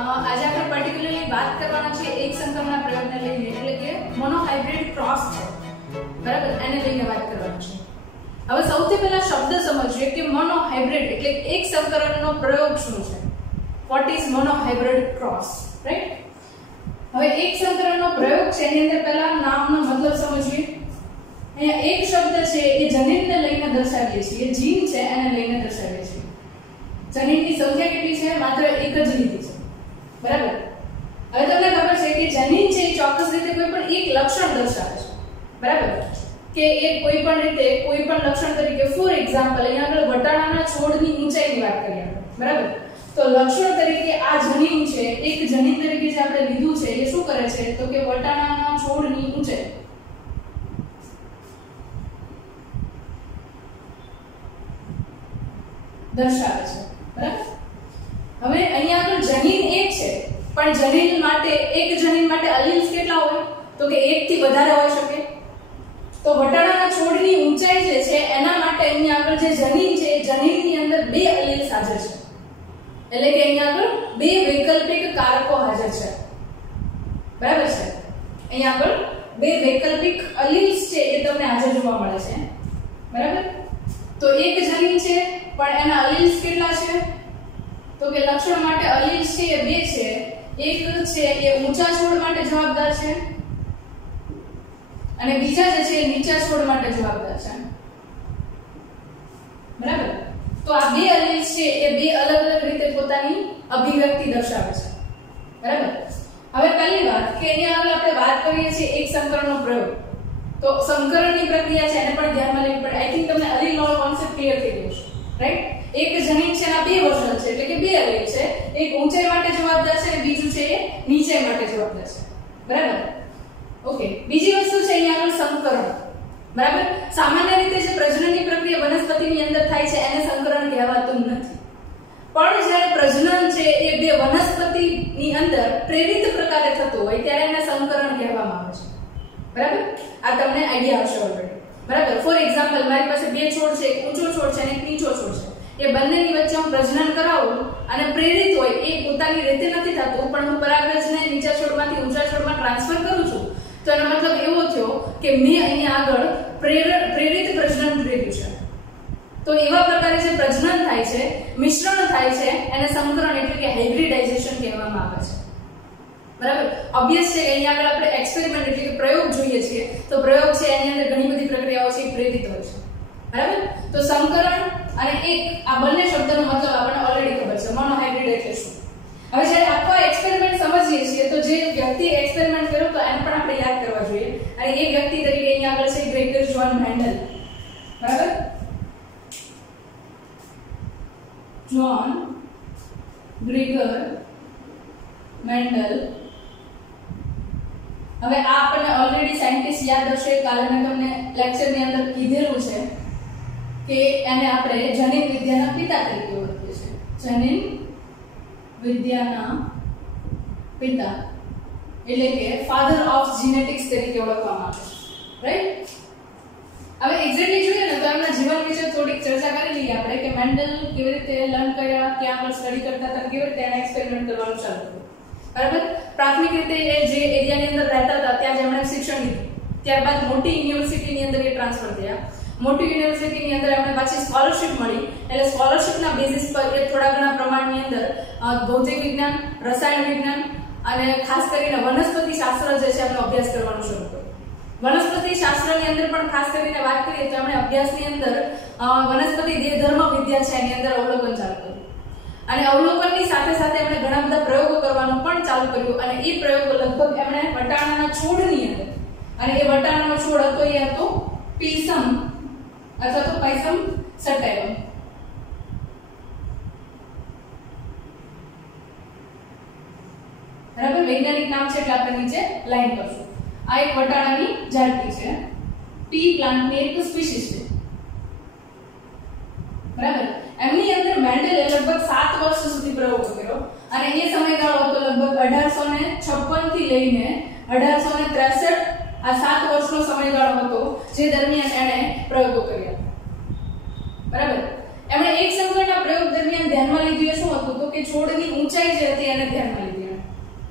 આજે આપણે પર્ટિક્યુલરલી વાત કરવાના છે એક સંકરણના પ્રયોગને લઈને, એટલે કે મોનોહાઇબ્રિડ ક્રોસ છે, બરાબર, એને લઈને વાત કરવાની છે. હવે સૌથી પહેલા શબ્દ સમજીએ કે મોનોહાઇબ્રિડ એટલે એક સંકરણનો પ્રયોગ શું છે. What is monohybrid cross, right? હવે એક સંકરણનો પ્રયોગ છે એની અંદર પહેલા નામનો મતલબ સમજીએ. અહીંયા એક શબ્દ છે એ જનીનને લઈને દર્શાવીએ છીએ, જીન છે એને લઈને દર્શાવીએ છીએ. જનીનની સંખ્યા કેટલી છે? માત્ર એક જ લીધી છે, બરાબર. હવે તમને ખબર છે કે જનીન છે એ ચોક્કસ રીતે કોઈ પણ એક લક્ષણ દર્શાવે છે, બરાબર, કે એ કોઈ પણ રીતે કોઈ પણ લક્ષણ તરીકે, ફોર એક્ઝામ્પલ અહીંયા આગળ વટાણાના છોડની ઊંચાઈની વાત કરીએ આપણે, બરાબર. તો લક્ષણ તરીકે આ જનીન છે, એક જનીન તરીકે જે આપણે લીધું છે એ શું કરે છે તો કે વટાણાના છોડની ઊંચાઈ દર્શાવે છે, બરાબર. હવે અહીંયા આગળ જનીન એક છે, પણ જનીન માટે એક જનીન માટે અલીલ્સ કેટલા હોય તો કે એક થી વધારે હોઈ શકે. તો વટાણાના છોડની ઊંચાઈ જે છે એના માટે અહીંયા આગળ જે જનીન છે એ જનીનની અંદર બે અલીલ્સ હાજર છે, એટલે કે અહીંયા આગળ બે વૈકલ્પિક કારકો હાજર છે, બરાબર છે. અહીંયા આગળ બે વૈકલ્પિક અલીલ્સ છે એ તમને હાજર જોવા મળે છે, બરાબર. તો એક જનીન છે પણ એના અલીલ્સ કેટલા છે તો કે લક્ષણ માટે અલીલ્સ છે એ બે છે. એક છે એ ઊંચા છોડ માટે જવાબદાર છે અને બીજા જે છે એ નીચા છોડ માટે જવાબદાર છે, બરાબર. તો આ બે અલીલ્સ છે એ બે અલગ અલગ રીતે પોતાની અભિવ્યક્તિ દર્શાવે છે, બરાબર. હવે પહેલી વાત કે અહીંયા આપણે વાત કરીએ છીએ એક સંકરણનો પ્રયોગ. તો સંકરણની પ્રક્રિયા છે એને પણ ધ્યાનમાં લેવી પડે. આઈ થિંક તમને અલીલ નો કોન્સેપ્ટ ક્લિયર થઈ ગયો છે, રાઈટ? એક જનીન છે એના બે વર્ઝન છે, એટલે કે બે અલીલ છે. એક ઊંચાઈ માટે જવાબદાર છે અને બીજું છે એ નીચાઈ માટે જવાબદાર છે, બરાબર. ઓકે, બીજી વસ્તુ છે અહીંયા આગળ સંકરણ, બરાબર. સામાન્ય રીતે જે પ્રજનનની પ્રક્રિયા વનસ્પતિની અંદર થાય છે એને સંકરણ કહેવાતું નથી, પણ જ્યારે પ્રજનન છે એ બે વનસ્પતિની અંદર પ્રેરિત પ્રકારે થતું હોય ત્યારે એને સંકરણ કહેવામાં આવે છે, બરાબર. આ તમને આઈડિયા આવશે ઓલરેડી, બરાબર. ફોર એક્ઝામ્પલ, મારી પાસે બે છોડ છે, એક ઊંચો છોડ છે અને એક નીચો છોડ છે. એ બંનેની વચ્ચે હું પ્રજનન કરાવું અને પ્રેરિત હોય એ પોતાની રીતે નથી થતું, પણ હું પરાગરજને નીચા છોડમાંથી ઊંચા છોડમાં ટ્રાન્સફર કરું છું, તો એનો મતલબ એવો થયો કે મેં અહીંયા આગળ પ્રેરિત પ્રજનન કર્યું છે. તો એવા પ્રકારે જે પ્રજનન થાય છે, મિશ્રણ થાય છે, એને સંકરણ એટલે કે હાઇબ્રિડાઇઝેશન કહેવામાં આવે છે, બરાબર. ઓબ્વિયસ છે કે અહીંયા આગળ આપણે એક્સપેરિમેન્ટ એટલે કે પ્રયોગ જોઈએ છીએ, તો પ્રયોગ છે એની અંદર ઘણી બધી પ્રક્રિયાઓ છે પ્રેરિત હોય છે, બરાબર. તો સંકરણ અને એક આ બંને શબ્દનો મતલબ આપણને ઓલરેડી ખબર છે, મોનોહાઇબ્રિડ એટલે શું. હવે જ્યારે આખો એક્સપેરિમેન્ટ સમજીએ છીએ તો જે વ્યક્તિ એક્સપેરિમેન્ટ કર્યો તો એને પણ આપણે યાદ કરવા જોઈએ, અને એ વ્યક્તિ તરીકે અહીંયા આગળ છે ગ્રેગર જ્હોન મેન્ડલ, બરાબર. John Gregor Mendel. હવે આ આપણને ઓલરેડી સાયન્ટિસ્ટ યાદ હશે, કાલે મેં તમને લેક્ચરની અંદર કીધેલું છે કે એને આપણે જનીન વિદ્યાના પિતા તરીકે ઓળખીએ છીએ. જનીન વિદ્યાના પિતા એટલે કે ફાધર ઓફ જીનેટિક્સ તરીકે ઓળખવામાં આવે છે, રાઈટ? હવે એક્ઝેક્ટલી જોઈએ ને તો એમના જીવન વિશે થોડીક ચર્ચા કરી લઈએ આપણે કે મેન્ડલ કેવી રીતે લર્ન કર્યા, ક્યાં આગળ સ્ટડી કરતા હતા, કેવી રીતે એને એક્સપેરિમેન્ટ કરવાનું ચાલુ કર્યું, બરાબર. પ્રાથમિક રીતે એ જે એરિયાની અંદર રહેતા હતા ત્યાં જ એમણે શિક્ષણ લીધું. ત્યારબાદ મોટી યુનિવર્સિટીની અંદર એ ટ્રાન્સફર થયા. મોટી યુનિવર્સિટીની અંદર એમને પાછી સ્કોલરશિપ મળી, એટલે સ્કોલરશિપના બેસિસ પર એ થોડા ઘણા પ્રમાણની અંદર ભૌતિક વિજ્ઞાન, રસાયણ વિજ્ઞાન અને ખાસ કરીને વનસ્પતિ શાસ્ત્ર જે છે એમનો અભ્યાસ કરવાનું શરૂ કર્યું. વનસ્પતિ શાસ્ત્રની અંદર પણ ખાસ કરીને વાત કરીએ તો એમણે અભ્યાસની અંદર વનસ્પતિ દેહધર્મ વિદ્યા છે એની અંદર અવલોકન ચાલુ કર્યું, અને અવલોકનની સાથે સાથે એમણે ઘણા બધા પ્રયોગો કરવાનું પણ ચાલુ કર્યું. અને એ પ્રયોગો લગભગ એમણે વટાણાના છોડની અંદર, અને એ વટાણાનો છોડ હતો એ હતો પીસમ અથવા તો પાયસમ સટાયમ, બરાબર. વૈજ્ઞાનિક નામ છે એટલે આપણે નીચે લાઈન કરશું. આ એક વટાણાની જાતિ છે, પી પ્લાન્ટની એક સ્પીસીસ છે, બરાબર. એમની અંદર મેન્ડલે લગભગ 7 વર્ષ સુધી પ્રયોગ કર્યો, અને એ સમયગાળો હતો લગભગ 1856 થી લઈને 1863. આ 7 વર્ષનો સમયગાળો હતો જે દરમિયાન એણે પ્રયોગો કર્યા, બરાબર. એમણે એક સંકરણના પ્રયોગ દરમિયાન ધ્યાનમાં લીધું એ શું હતું તો કે છોડની ઊંચાઈ જે હતી એને ધ્યાનમાં લીધી.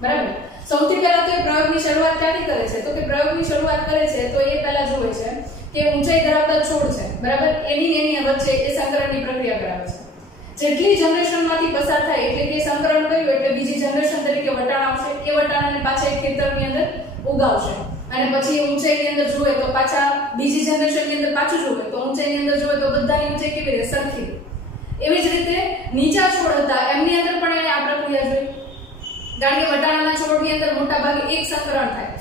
બરાબર. સૌથી પહેલા તો એ પ્રયોગની શરૂઆત ક્યાંથી કરે છે? તો કે પ્રયોગની શરૂઆત કરે છે તો એ પહેલા જોવે છે કે ઊંચાઈ ધરાવતા છોડ છે, બરાબર, એની વચ્ચે એ સંકરણની પ્રક્રિયા કરાવે છે. જેટલી જનરેશનમાંથી પસાર થાય એટલે કે સંકરણ કર્યું એટલે બીજી જનરેશન તરીકે વટાણા આવશે. એ વટાણાને પાછા એક ખેતરની અંદર ઉગાવશે અને પછી ઊંચાઈની અંદર જોવે તો પાછા બીજી જનરેશનની અંદર પાછું જોવે તો ઊંચાઈની અંદર જોવે તો બધાની ઊંચાઈ કેવી રીતે સરખી. એવી જ રીતે નીચા છોડ હતા એમની અંદર પણ એને આ પ્રક્રિયા જોઈ, કારણ કે વટાણાના છોડની અંદર મોટા ભાગે એક સંકરણ થાય,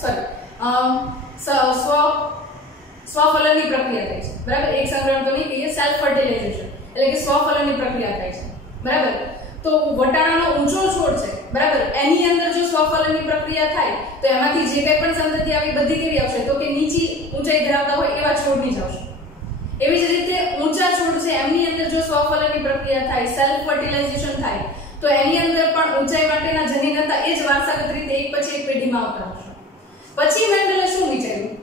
સ્વફલનની પ્રક્રિયા થાય છે, બરાબર. એક સંકરણ તો નહીં કહીએ, સેલ્ફ ફર્ટિલાઇઝેશન એટલે કે સ્વફલનની પ્રક્રિયા થાય છે, બરાબર. તો વટાણાનો ઊંચો છોડ છે, બરાબર, એની અંદર જો સ્વફલનની પ્રક્રિયા થાય તો એમાંથી જે કંઈ પણ સંતતિ આવી બધી કેવી આવશે? તો કે નીચી ઊંચાઈ ધરાવતા હોય એવા છોડની જ આવશે. એવી જ રીતે ઊંચા છોડ છે એમની અંદર જો સ્વફલનની પ્રક્રિયા થાય, સેલ્ફ ફર્ટિલાઇઝેશન થાય તો એની અંદર પણ ઊંચાઈ માટેના જનીન હતા એ જ વારસાગત રીતે એક પછી એક પેઢીમાં આવતા હશે. પછી મેન્ડલે શું વિચાર્યું?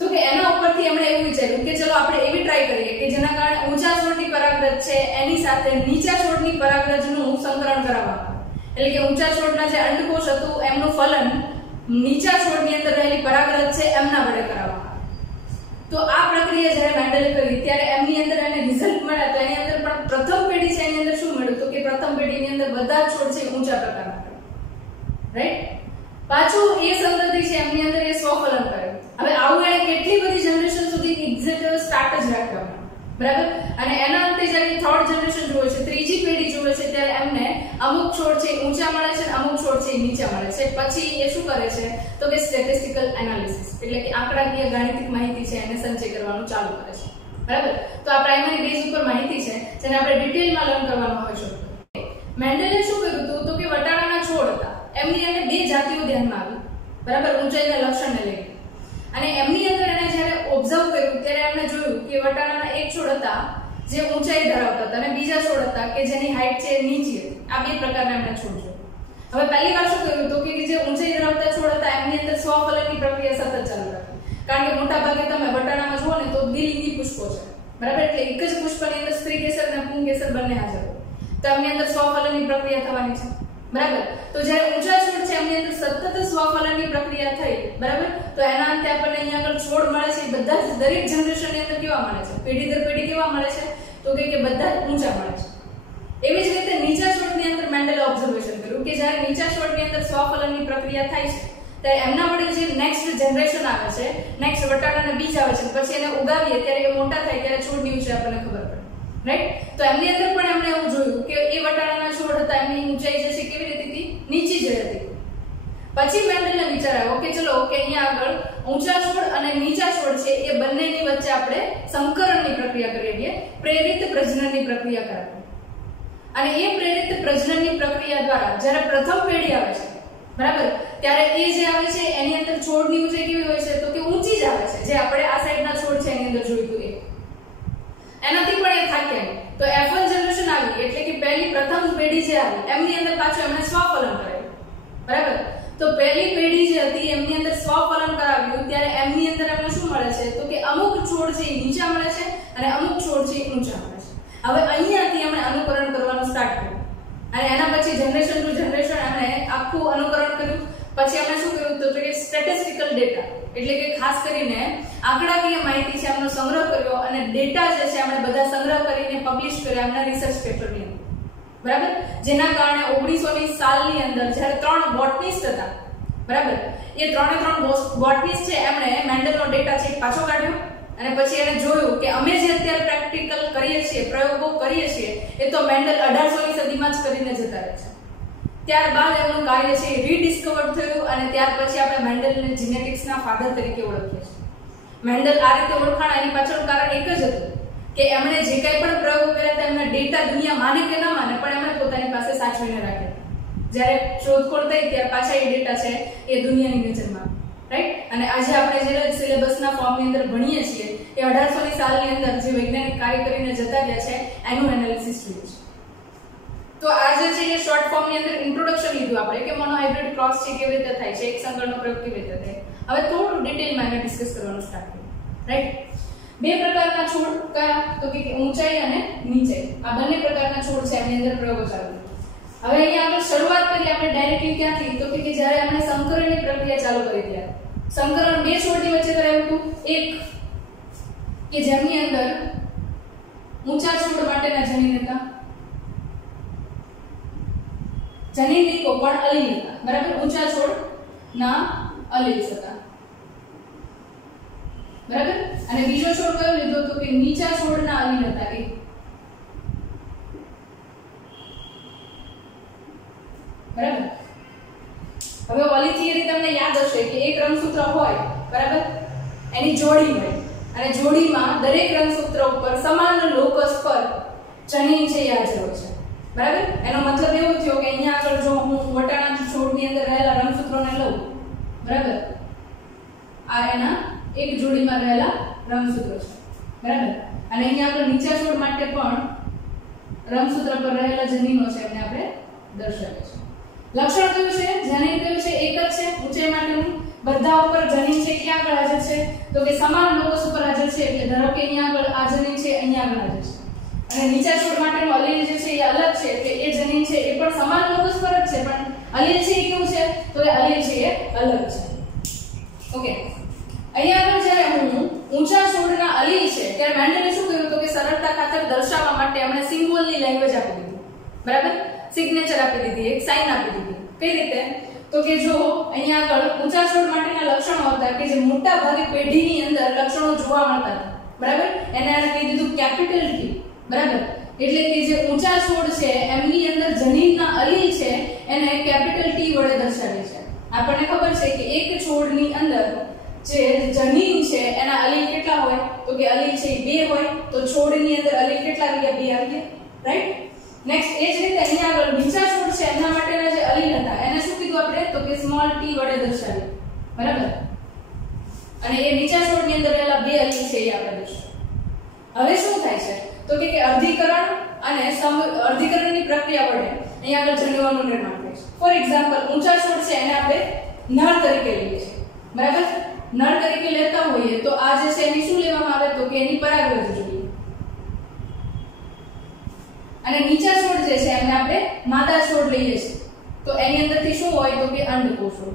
તો કે એના ઉપરથી એમણે એવું વિચાર્યું કે ચલો આપણે એવી ટ્રાય કરીએ કે જેના કારણે ઊંચા છોડની પરાગરજ છે એની સાથે નીચા છોડની પરાગરજનું સંકરણ કરાવવામાં આવે. એટલે કે ઊંચા છોડના જે અંડકોષ હતું એમનું ફલન નીચા છોડની અંદર રહેલી પરાગરજ છે એમના વડે કરાવવામાં આવે. તો આ પ્રક્રિયા જ્યારે મેન્ડલે કરી ત્યારે એમની અંદર એને રિઝલ્ટ મળ્યા. તો એની અંદર પણ પ્રથમ પેઢી છે એની અંદર શું મળ્યું? તો કે પ્રથમ પેઢીની અંદર બધા છોડ છે ઊંચા પ્રકારના હતા, રાઈટ. પાછું એ સંતતિ છે એમની અંદર એ સ્વફલન કરે. હવે આવું એને કેટલી બધી જનરેશન સુધી એક્ઝેક્ટ સ્ટાર્ટ જ રાખ્યો, બરાબર. અને એના અંતે જ્યારે થર્ડ જનરેશન જોવે છે, ત્રીજી પેઢી જોવે છે ત્યારે એમને અમુક છોડ છે ઊંચા મળે છે અને અમુક છોડ છે નીચા મળે છે. પછી એ શું કરે છે? તો કે સ્ટેટિસ્ટિકલ એનાલિસિસ એટલે કે આંકડાકીય ગાણિતિક માહિતી છે એને સંચય કરવાનું ચાલુ કરે છે, બરાબર. તો આ પ્રાઇમરી બેઝ ઉપર માહિતી છે જેને આપણે ડિટેલમાં લર્ન કરવાનું હોય છે. મેન્ડલે શું કર્યું હતું? તો કે વટાણાના છોડ હતા એમની એને બે જાતિઓ ધ્યાનમાં આવી, બરાબર, ઊંચાઈના લક્ષણને લઈને. અને એમની અંદર એને જ્યારે ઓબ્ઝર્વ કર્યું ત્યારે એમણે જોયું કે વટાણાના એક છોડ હતા જે ઊંચાઈ ધરાવતા હતા અને બીજા છોડ હતા કે જેની હાઈટ છે નીચી હતી. આ બે પ્રકારના એમણે છોડ જોયા. હવે પહેલી વાર શું કર્યું તો કે જે ઊંચાઈ ધરાવતા છોડ હતા એમની અંદર સ્વફલનની પ્રક્રિયા સતત ચાલુ રાખી. કારણ કે મોટા ભાગે તમે વટાણામાં જુઓ ને તો દ્વિલિંગી પુષ્પો છે, બરાબર. એટલે એક જ પુષ્પની અંદર સ્ત્રી કેસર અને પુંકેસર બંને હાજર હોય તો એમની અંદર સ્વફલનની પ્રક્રિયા થવાની છે, બરાબર. તો જ્યારે ઊંચા છોડ છે એમની અંદર સતત સ્વફલનની પ્રક્રિયા થઈ, બરાબર. તો એના અંતે આપણને અહીંયા આગળ છોડ મળે છે બધા જ દરેક જનરેશનની અંદર કેવા મળે છે? પેઢી દર પેઢી કેવા મળે છે? તો કે બધા જ ઊંચા મળે છે. એવી જ રીતે નીચા છોડની અંદર મેન્ડલે ઓબ્ઝર્વેશન કર્યું કે જ્યારે નીચા છોડની અંદર સ્વફલનની પ્રક્રિયા થાય છે ત્યારે એમના વડે જે નેક્સ્ટ જનરેશન આવે છે, નેક્સ્ટ વટાણાના બીજ આવે છે, પછી એને ઉગાવીએ ત્યારે એ મોટા થાય ત્યારે છોડની ઊંચાઈ આપણને ખબર પડે, રાઈટ. તો એમની અંદર પણ એમણે એવું જોયું કે એ વટાણાના છોડ હતા એમની ઊંચાઈ જે છે કેવી રીતે હતી? નીચી જ હતી. પછી મેન્ડલને વિચાર આવ્યો કે ચલો કે અહીંયા આગળ ઊંચા છોડ અને નીચા છોડ છે એ બંનેની વચ્ચે આપણે સંકરણની પ્રક્રિયા કરીએ, પ્રેરિત પ્રજનનની પ્રક્રિયા કરાવીએ. અને એ પ્રેરિત પ્રજનનની પ્રક્રિયા દ્વારા જ્યારે પ્રથમ પેઢી આવે છે, બરાબર, ત્યારે એ જે આવે છે એની અંદર છોડની ઊંચાઈ કેવી હોય છે? તો કે ઊંચી જ આવે છે. જે આપણે આ સાઈડના છોડ છે એની અંદર જોઈતું એનાથી પણ એ થાક્યા નહીં. તો F1 જનરેશન આવી એટલે કે પહેલી પ્રથમ પેઢી જે આવી એમની અંદર પાછું એમણે સ્વફલન કરાવ્યું, બરાબર. તો પહેલી પેઢી જે હતી એમની અંદર સ્વફલન કરાવ્યું ત્યારે એમની અંદર એમને શું મળે છે? તો કે અમુક છોડ છે નીચા મળે છે અને અમુક છોડ છે ઊંચા મળે છે. હવે અહીંયાથી એમણે અનુકરણ કરવાનું સ્ટાર્ટ કર્યું અને એના પછી જનરેશન ટુ જનરેશન એમણે આખું અનુકરણ કર્યું. પછી એમણે શું કર્યું? તો કે સ્ટેટિસ્ટિકલ ડેટા એટલે કે ખાસ કરીને આંકડાકીય માહિતી છે એમનો સંગ્રહ કર્યો અને ડેટા જે છે એમણે બધા સંગ્રહ કરીને પબ્લિશ કર્યા એમના રિસર્ચ પેપરની અંદર, બરાબર. જેના કારણે 1900ની સાલની અંદર જ્યારે 3 બોટનિસ્ટ હતા, બરાબર, એ 3 બોટનિસ્ટ છે એમણે મેન્ડલનો ડેટા છે પાછો કાઢ્યો અને પછી એને જોયું કે અમે જે અત્યારે પ્રેક્ટિકલ કરીએ છીએ, પ્રયોગો કરીએ છીએ, એ તો મેન્ડલ 1800ની સદીમાં જ કરીને જતા રહે છે. ત્યારબાદ એમનું કાર્ય છે રીડિસ્કવર્ડ થયું અને ત્યાર પછી આપણે મેન્ડલને જીનેટિક્સના ફાધર તરીકે ઓળખીએ છીએ. મેન્ડલ આ રીતે ઓળખાણ એની પાછળનું કારણ એક જ હતું કે એમણે જે કંઈ પણ પ્રયોગો કર્યા હતા એમના ડેટા દુનિયા માને કે ન માને પણ એમણે પોતાની પાસે સાચવીને રાખ્યા. જ્યારે શોધખોળ થઈ ત્યારે પાછા એ ડેટા છે એ દુનિયાની નજરમાં, રાઈટ. અને આજે આપણે જે સિલેબસના ફોર્મની અંદર ભણીએ છીએ એ 1800ની સાલની અંદર જે વૈજ્ઞાનિક કાર્ય કરીને જતા રહ્યા છે એનું એનાલિસિસ જોયું છે. તો આ જે છે એ શોર્ટ ફોર્મની અંદર ઇન્ટ્રોડક્શન લીધું આપણે કે મોનોહાઇબ્રિડ ક્રોસ છે કેવી રીતે થાય છે, એક સંકરણનો પ્રયોગ કેવી રીતે થાય. હવે થોડું ડિટેલમાં એને ડિસ્કસ કરવાનું સ્ટાર્ટ કર્યું, રાઈટ. બે પ્રકારના છોડ કયા? તો કે ઊંચાઈ અને નીચાઈ. આ બંને પ્રકારના છોડ છે એની અંદર પ્રયોગો ચાલુ. હવે અહીંયા આપણે શરૂઆત કરીએ આપણે ડાયરેક્ટલી एक्टिव क्यांथी तो के જ્યારે આપણે સંકરણની પ્રક્રિયા ચાલુ કરી ત્યારે સંકરણ બે છોડની વચ્ચે કરાયું હતું એક કે જેમની અંદર ઊંચા છોડ માટેના જનીન હતા જનીનિકો પણ અલીલ હતા બરાબર ઊંચા છોડના અલીલ હતા બરાબર અને બીજો છોડ કયો લીધો તો કે નીચા છોડના અલીલ હતા એ બરાબર હવે ઓલી થિયરી તમને યાદ હશે કે એક રંગસૂત્ર હોય બરાબર એની જોડી હોય અને જોડીમાં દરેક રંગસૂત્ર ઉપર સમાન લોકસ પર જનીન છે એ હાજર હોય છે બરાબર એનો મતલબ એવો થયો કે અહીંયા આગળ જો હું વટાણા છોડની અંદર રહેલા રંગસૂત્રોને લઉં બરાબર આ એના એક જોડીમાં રહેલા રંગસૂત્રો છે બરાબર અને અહીંયા આગળ નીચા છોડ માટે પણ રંગસૂત્ર પર રહેલા જનીનો છે એને આપણે દર્શાવીએ છીએ લક્ષણ કયું છે જનીન કયું છે એક જ છે ઊંચાઈ માટેનું બધા ઉપર જનીન છે ક્યાં આગળ હાજર છે તો કે સમાન લોકસ ઉપર હાજર છે એટલે ધારો કે અહીંયા આગળ આ જનીન છે અહીંયા આગળ હાજર છે અને નીચા છોડ માટેનું અલીલ જે છે એ અલગ છે એટલે એ જનીન છે એ પણ સમાન લોકસ પર જ છે પણ અલીલ છે એ કેવું છે તો એ અલીલ છે એ અલગ છે ઓકે અહીંયા આગળ જ્યારે હું ઊંચા છોડના અલીલ છે ત્યારે મેન્ડલે શું કર્યું તો કે સરળતા ખાતર દર્શાવવા માટે આપણે સિમ્બોલની લેંગ્વેજ આપી દીધી બરાબર સિગ્નેચર આપી દીધી એક સાઇન આપી દીધી કઈ રીતે તો કે જો અહીંયા આગળ ઊંચા છોડ માટેના લક્ષણો હતા કે જે મોટા ભાગે પેઢીની અંદર લક્ષણો જોવા મળતા હતા બરાબર એને આને કહી દીધું કેપિટલ ટી બરાબર એટલે કે જે ઊંચા છોડ છે એમની અંદર જનીનના અલીલ છે એને કેપિટલ ટી વડે દર્શાવે છે આપણને ખબર છે કે એક છોડની અંદર જે જનીન છે એના અલીલ કેટલા હોય તો કે અલીલ છે એ 2 હોય તો છોડની અંદર અલીલ કેટલા આવી ગયા 2 આવી ગયા રાઈટ નેક્સ્ટ એ જ રીતે અહીંયા આગળ નીચા છોડ છે એના માટેના જે અલીલ હતા એને શું કીધું આપણે તો કે સ્મોલ ટી વડે દર્શાવીએ બરાબર અને એ નીચા છોડની અંદર રહેલા 2 અલીલ છે એ આપણે દર્શાવીએ હવે શું થાય છે તો કે અર્ધીકરણ અને અર્ધીકરણની પ્રક્રિયા વડે અહીંયા આગળ જનીનોનું નિર્માણ થાય છે ફોર એક્ઝામ્પલ ઊંચા છોડ છે એને આપણે નર તરીકે લઈએ છીએ બરાબર નર તરીકે લેતા હોઈએ તો આ જે છે એની શું લેવામાં આવે તો કે એની પરાગરજ જોઈએ અને નીચા છોડ જે છે એમને આપણે માદા છોડ લઈએ છીએ તો એની અંદરથી શું હોય તો કે અંડકોષો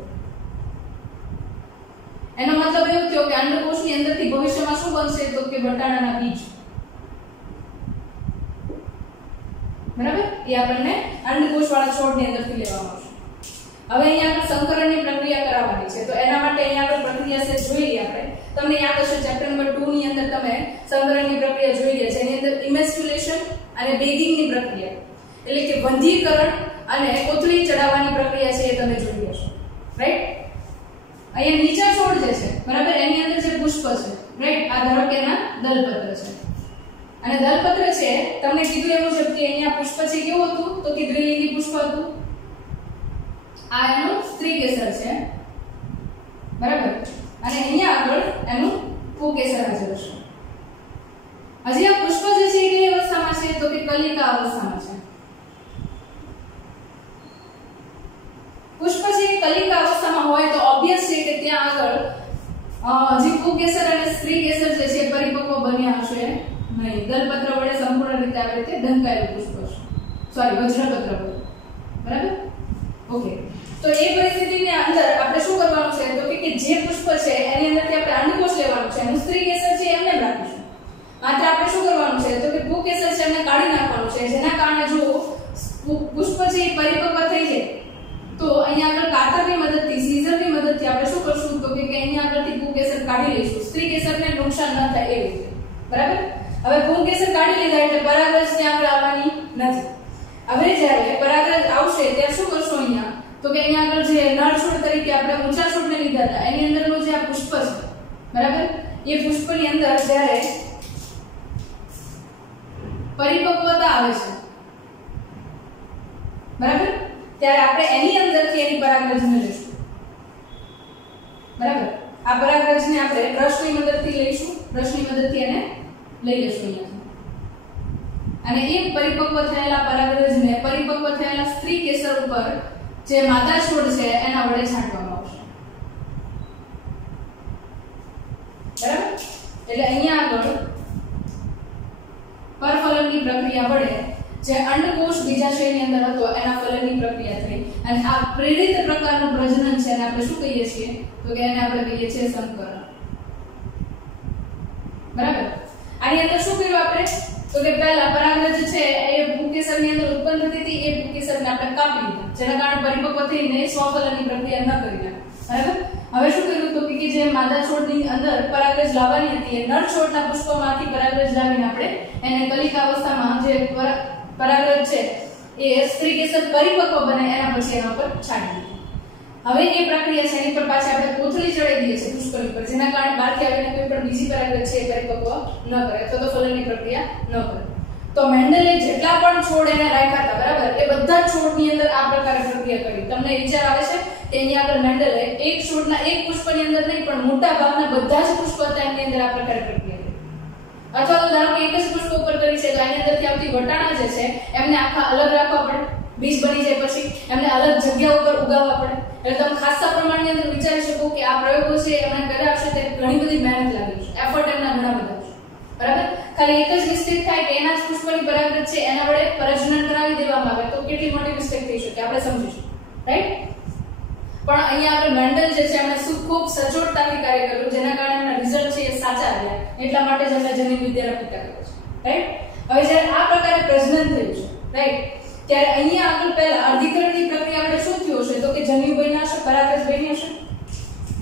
એનો મતલબ એવો થયો કે અંડકોષની અંદરથી ભવિષ્યમાં શું બનશે તો કે વટાણાના બીજ બરાબર એ આપણને અંડકોષ વાળા છોડની અંદરથી લેવામાં આવશે હવે અહીંયા આગળ સંકરણની પ્રક્રિયા કરાવવાની છે તો એના માટે અહીંયા આગળ પ્રક્રિયા છે જોઈ લઈએ આપણે તમને યાદ હશે ચેપ્ટર નંબર 2 ની અંદર તમે સંકરણની પ્રક્રિયા જોઈ ગયા છે એની અંદર ઇમેસ્ક્યુલેશન અને બેગિંગની પ્રક્રિયા એટલે કે વંધ્યીકરણ અને કોથળી ચડાવવાની પ્રક્રિયા છે એ તમે જોઈ હશે રાઈટ અહીંયા નીચા છોડ જે છે બરાબર એની અંદર જે પુષ્પ છે રાઈટ આ ધારો કે એના દલપત્ર છે અને દલપત્ર છે તમને કીધું એ મુજબ કે અહીંયા પુષ્પ છે કેવું હતું તો કે દ્વિલિંગી પુષ્પ હતું આ એનું સ્ત્રી કેસર છે બરાબર અને અહીંયા આગળ એનું પુંકેસર હાજર છે હજી આ પુષ્પ જે છે એ કઈ અવસ્થામાં છે તો કે કલિકા અવસ્થામાં છે પુષ્પ છે એ કલિકા અવસ્થામાં હોય તો ઓબ્વિયસ છે કે ત્યાં આગળ હજી પુંકેસર અને સ્ત્રી કેસર જે છે પરિપક્વ બન્યા હશે નહીં દલપત્ર વડે સંપૂર્ણ રીતે આવી રીતે ઢંકાયેલું પુષ્પ છે સોરી વજ્રપત્ર વડે બરાબર ઓકે તો એ પરિસ્થિતિની અંદર આપણે શું કરવાનું છે તો કે જે પુષ્પ છે એની અંદરથી આપણે અંડકોષ લેવાનું છે અને સ્ત્રી કેસર છે એમને રાખીશું માત્ર આપણે શું કરવાનું છે તો કે પુંકેસર છે એમને કાઢી નાખવાનું છે જેના કારણે જો પુષ્પ છે એ પરિપક્વ થઈ જાય તો અહીંયા આગળ કાતરની મદદથી સીઝરની મદદથી આપણે શું કરશું તો કે અહીંયા આગળથી પુંકેસર કાઢી લઈશું સ્ત્રી કેસરને નુકસાન ન થાય એ રીતે બરાબર હવે પુંકેસર કાઢી લીધા એટલે પરાગરજ ત્યાં આગળ આવવાની નથી હવે જ્યારે પરાગરજ આવશે ત્યારે શું કરશું અહીંયા તો કે અહીંયા આગળ જે નર છોડ તરીકે આપણે ઊંચા છોડને લીધા હતા એની અંદરનું જે આ પુષ્પ છે બરાબર એ પુષ્પની અંદર જ્યારે પરિપક્વતા આવે છે બરાબર ત્યારે આપણે એની અંદરથી એની પરાગરજને લઈશું બરાબર આ પરાગરજને આપણે બ્રશની મદદથી લઈશું બ્રશની મદદથી એને લઈ લેશું અહીંયા અને એ પરિપક્વ થયેલા પરાગરજને પરિપક્વ થયેલા સ્ત્રી કેસર ઉપર જે માદા છોડ છે એના વડે છાંટવામાં આવશે બરાબર એટલે અહીંયા આગળ પરફલનની પ્રક્રિયા વડે જે અંડકોષ બીજાશયની અંદર હતો એના ફલનની પ્રક્રિયા થઈ અને આ પ્રેરિત પ્રકારનું પ્રજનન છે અને આપણે શું કહીએ છીએ તો કે એને આપણે કહીએ છીએ સંકરણ. બરાબર. આની અંદર શું કર્યું આપણે તો કે પહેલા પરાગરજ છે એ પુંકેસરની અંદર ઉત્પન્ન થતી હતી, એ પુંકેસરને આપણે કાપી દીધા, જેના કારણે પરિપક્વ થઈને સ્વફલનની પ્રક્રિયા ન કરી નાખી. બરાબર. હવે શું કર્યું તો કે જે માદા છોડની અંદર પરાગરજ લાવવાની હતી એ નર છોડના પુષ્પમાંથી પરાગરજ લાવીને આપણે એને કલિકા અવસ્થામાં જે પરાગરજ છે એ સ્ત્રી કેસર પરિપક્વ બને એના પછી એના પર છાંટી દીધી. હવે એ પ્રક્રિયા છે એની પર પાછી આપણે કોથળી ચડાવી દઈએ છીએ પુષ્પની પર, જેના કારણે બહારથી આવીને કોઈ પણ બીજી પરાગરજ છે એ પરિપક્વ ન કરે અથવા તો ફલનની પ્રક્રિયા ન કરે. તો મેન્ડલે જેટલા પણ છોડ એને રાખ્યા હતા બરાબર, એ બધા છોડની અંદર આ પ્રકારે પ્રક્રિયા કરી. તમને વિચાર આવે છે કે અહીંયા આગળ મેન્ડલે એક છોડના એક પુષ્પની અંદર નહીં પણ મોટા ભાગના બધા જ પુષ્પ હતા એની અંદર આ પ્રકારે પ્રક્રિયા કરી. અથવા તો ધારો કે એક જ પુષ્પ ઉપર કરી છે તો આની અંદરથી આવતી વટાણા જે છે એમને આખા અલગ રાખવા પડે, બીજ બની જાય પછી એમને અલગ જગ્યા ઉપર ઉગાવવા પડે. એટલે તમે ખાસા પ્રમાણની અંદર વિચારી શકો કે આ પ્રયોગો છે એમણે કર્યા હશે તે ઘણી બધી મહેનત લાગી છે, એફર્ટ એમના ઘણા બધા છે. બરાબર. ખાલી એક જ મિસ્ટેક થાય કે એના જ પુષ્પની પરાગરજ છે એના વડે પ્રજનન કરાવી દેવામાં આવે તો કેટલી મોટી મિસ્ટેક થઈ શકે આપણે સમજીશું, રાઈટ? પણ અહીંયા આગળ મેન્ડલ જે છે એમણે ખૂબ સચોટતાથી કાર્ય કર્યું, જેના કારણે એમના રિઝલ્ટ છે એ સાચા આવ્યા. એટલા માટે જ એમણે જનીન વિદ્યાનો પિતા કર્યો છે, રાઈટ? હવે જ્યારે આ પ્રકારે પ્રજનન થયું છે, રાઈટ, ત્યારે અહીંયા આગળ પહેલા અર્ધીકરણની પ્રક્રિયા આપણે શું થયું હશે તો કે જન્યુ બન્યા હશે, પરાગરજ બની હશે.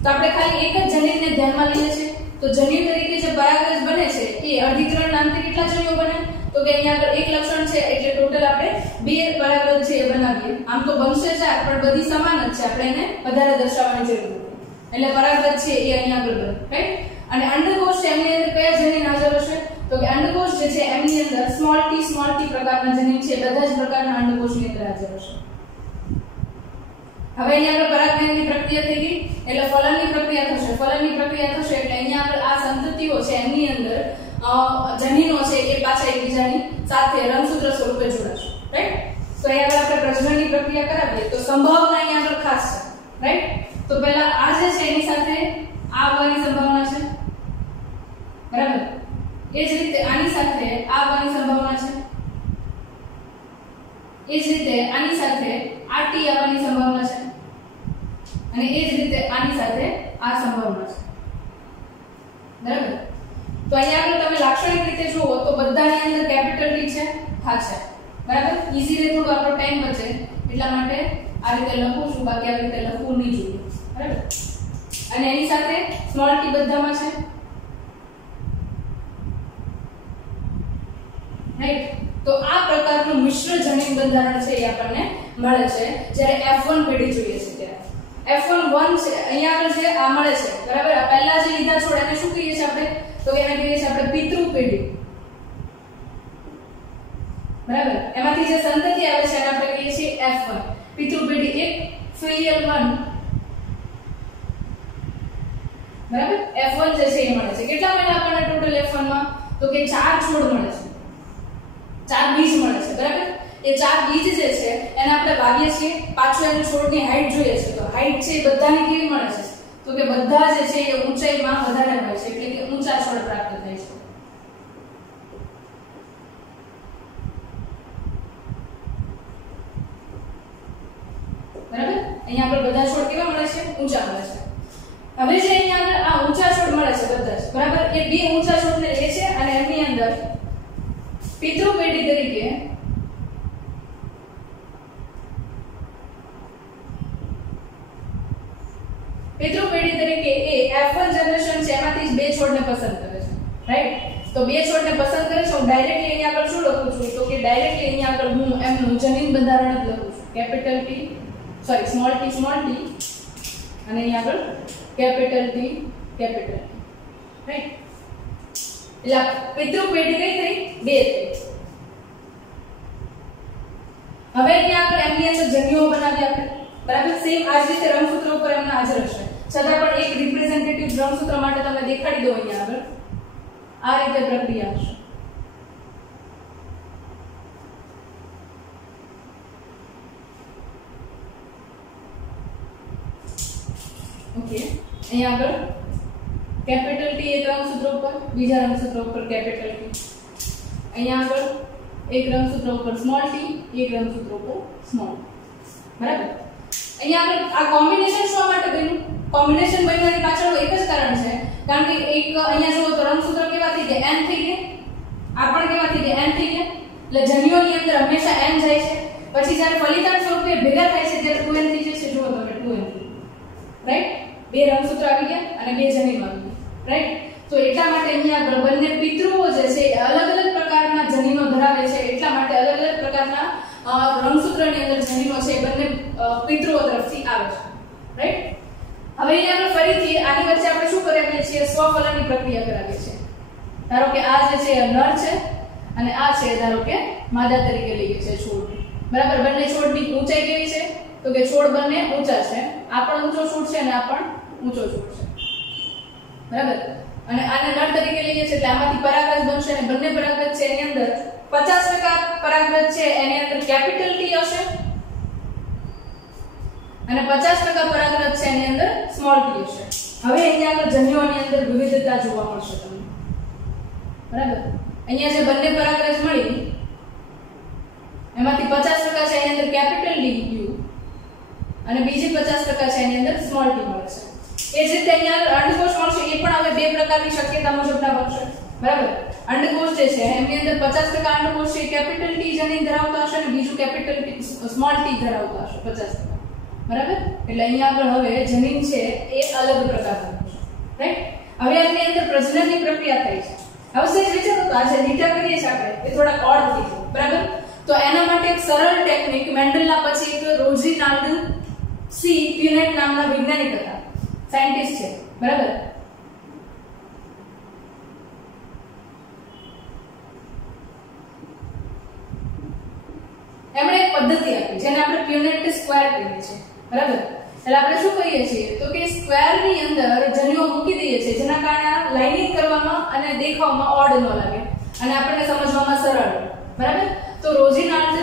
તો આપણે ખાલી એક જ જનીનને ધ્યાનમાં લઈએ છીએ તો જન્યુ તરીકે જે પરાગરજ બને છે એ અર્ધીકરણ નામથી કેટલા જન્યુઓ બને તો કે અહીંયા આગળ એક લક્ષણ છે એટલે ટોટલ આપણે બે પરાગરજ છે એ બનાવીએ. આમ તો બનશે 4 પણ બધી સમાન જ છે, આપણે એને વધારે દર્શાવવાની જરૂર નથી. એટલે પરાગરજ છે એ અહીંયા આગળ બને, રાઈટ? અને અંડકોષ છે એમની અંદર કયા જનીન હાજર હશે તો કે અંડકોષ જે છે એમની અંદર સ્મોલ ટી પ્રકારના જનીન છે, બધા જ પ્રકારના અંડકોષની અંદર હાજર હશે. હવે અહીંયા આગળ પરાગનયનની પ્રક્રિયા થઈ ગઈ એટલે ફલનની પ્રક્રિયા થશે. ફલનની પ્રક્રિયા થશે એટલે અહીંયા આગળ આ સંતતિઓ છે એમની અંદર જનીનો છે એ પાછા એકબીજાની સાથે રંગસૂત્ર સ્વરૂપે જોડાશે, રાઈટ? તો અહીંયા આગળ આપણે પ્રજનનની પ્રક્રિયા કરાવીએ તો સંભાવના અહીંયા આગળ ખાસ છે, રાઈટ? તો પહેલા આ જે છે એની સાથે આ આવવાની સંભાવના છે, બરાબર? એ જ રીતે આની સાથે આ આવવાની સંભાવના છે, એ જ રીતે આની સાથે આ ટી આવવાની સંભાવના છે અને એ જ રીતે આની સાથે આ સંભાવના છે, બરાબર? તો અહીંયા આગળ તમે લાક્ષણિક રીતે જુઓ તો બધાની અંદર કેપિટલ ટી છે, હા છે, બરાબર? ઈઝીલી થોડું આપણો ટાઈમ બચે એટલા માટે આ રીતે લખું છું, બાકી આ રીતે લખવું નહીં જોઈએ, બરાબર? અને એની સાથે સ્મોલ ટી બધામાં છે, રાઈટ? તો આ પ્રકારનું મિશ્ર જનીન બંધારણ છે એ આપણને મળે છે જ્યારે F1 પેઢી જોઈએ છે ત્યારે. F1 છે અહીંયા આગળ છે આ મળે છે, બરાબર? આ પહેલા જે લીધા છોડ એને શું કહીએ છીએ આપણે તો એને કહીએ છીએ આપણે પિતૃ પેઢી, બરાબર? એમાંથી જે સંતતિ આવે છે એને આપણે કહીએ છીએ F1 પિતૃ પેઢી, એક ફિલિયલ 1, બરાબર? F1 જે છે એ મળે છે. કેટલા મળે આપણને ટોટલ F1 માં તો કે 4 છોડ મળે છે, 4 બીજ મળે છે, બરાબર? એ 4 બીજ જે છે એને આપણે વાવીએ છીએ, પાછો એની છોડની હાઈટ જોઈએ છે તો હાઈટ છે એ બધાની કેવી મળે છે તો કે બધા જે છે એ ઊંચાઈમાં વધારે હોય છે એટલે કે ઊંચા છોડ પ્રાપ્ત થાય છે, બરાબર? અહીંયા આપણે બધા છોડ કેવા મળે છે ઊંચા મળે છે. હવે જે અહીંયા આગળ આ ઊંચા છોડ મળે છે બધા જ, બરાબર? એ બે ઊંચા છોડને લે છે અને એની અંદર પિતૃ પેઢી તરીકે એ F1 જનરેશન છે એમાંથી જ બે છોડને પસંદ કરે છે, રાઈટ? તો બે છોડને પસંદ કરે છે. હું ડાયરેક્ટલી અહીંયા આગળ શું લખું છું તો કે ડાયરેક્ટલી અહીંયા આગળ હું એમનું જનીન બંધારણ જ લખું છું, capital T sorry small T અને અહીંયા આગળ કેપિટલ ટી, રાઈટ? એટલે પિતૃ પેઢી કઈ થઈ બે થઈ. હવે અહીંયા આગળ એમની અંદર જન્યુઓ બનાવી આપણે, બરાબર? સેમ આ જ રીતે રંગસૂત્ર ઉપર એમના હાજર હશે, છતાં પણ એક રિપ્રેઝેન્ટેટિવ રંગસૂત્ર માટે તમે દેખાડી દો અહીંયા આગળ આ રીતે પ્રક્રિયા હશે. ઓકે, અહીંયા આગળ કેપિટલ ટી એક રંગસૂત્ર ઉપર, બીજા રંગસૂત્ર ઉપર કેપિટલ ટી, અહીંયા આગળ એક રંગસૂત્ર ઉપર સ્મોલ ટી, એક રંગસૂત્ર ઉપર સ્મોલ, બરાબર? અહીંયા આપણે આ કોમ્બિનેશન શા માટે બન્યું? કોમ્બિનેશન બનવાની પાછળનું એક જ કારણ છે, કારણ કે એક અહીંયા જુઓ તો રંગસૂત્ર કેવા થઈ ગયા? n થઈ ગયા. આ પણ કેવા થઈ ગયા? n થઈ ગયા. એટલે જન્યુઓની અંદર હંમેશા n જાય છે. પછી જ્યારે ફલિતાંશ સ્વરૂપે ભેગા થાય છે ત્યારે 2n થઈ જશે. જુઓ તમે 2n, રાઈટ? બે રંગસૂત્ર આવી ગયા અને બે જનીનો આવી ગયા, રાઈટ? તો એટલા માટે અહીંયા આગળ બંને પિતૃઓ જે છે એ અલગ અલગ પ્રકારના જનીનો ધરાવે છે. એટલા માટે અલગ અલગ પ્રકારના રંગસૂત્રની અંદર જનીનો છે એ બંને પિતૃઓ તરફથી આવે છે, રાઈટ? હવે અહીંયા આપણે ફરીથી આની વચ્ચે આપણે શું કરાવીએ છીએ? સ્વફલનની પ્રક્રિયા કરાવીએ છીએ. ધારો કે આ જે છે નર છે અને આ છે ધારો કે માદા તરીકે લઈએ છીએ છોડ. બરાબર? બંને છોડની ઊંચાઈ કેવી છે? તો કે છોડ બંને ઊંચા છે. આ પણ ઊંચો છોડ છે અને આ પણ ઊંચો છોડ છે. બરાબર? અને આને નર તરીકે લઈએ છીએ એટલે આમાંથી પરાગરજ બનશે અને બંને પરાગરજ છે એની અંદર 50% પરાગરજ છે એની અંદર કેપિટલ T હશે અને 50% પરાગરજ છે એની અંદર સ્મોલ t હશે. હવે અહીંયા આગળ જન્યુઓની અંદર વિવિધતા જોવા મળશે તમને. બરાબર? અહીંયા જે બંને પરાગરજ મળી એમાંથી 50% છે એની અંદર કેપિટલ D U અને બીજી 50% છે એની અંદર સ્મોલ t મળે છે. એ જ રીતે અહીંયા અંડકોષ મળશે એ પણ હવે બે પ્રકારની શક્યતા મુજબના બનશે. બરાબર? અંડકોષ જે છે એની અંદર 50% અંડકોષ છે કેપિટલ T જનીન ધરાવતા હશે અને બીજું કેપિટલ સ્મોલ t ધરાવતા હશે 50%. બરાબર? એટલે અહીંયા આગળ હવે જનીન છે એ અલગ પ્રકારનું છે, રાઈટ? હવે આની અંદર પ્રજનનની પ્રક્રિયા થાય છે. હવે સેજ વિચારો તો આ જે લીટા કરીએ છીએ આપણે એ થોડા ઓડ થઈ છે. બરાબર? તો એના માટે એક સરળ ટેકનિક મેન્ડલના પછી એક રોઝિનાલ્ડ સી પ્યુનેટ નામના વૈજ્ઞાનિક હતા, સાયન્ટિસ્ટ છે. બરાબર? એમણે એક પદ્ધતિ આપી જેને આપણે પ્યુનેટ સ્ક્વેર કહીએ છીએ. બરાબર? એટલે આપણે શું કરીએ છીએ તો કે સ્ક્વેર ની અંદર જન્યુઓ મૂકી દઈએ છીએ જેના કારણે લાઇનિંગ કરવામાં અને દેખાવમાં ઓડ ન લાગે અને આપણને સમજવામાં સરળ રહે. બરાબર? તો રોઝિનાલ્ડ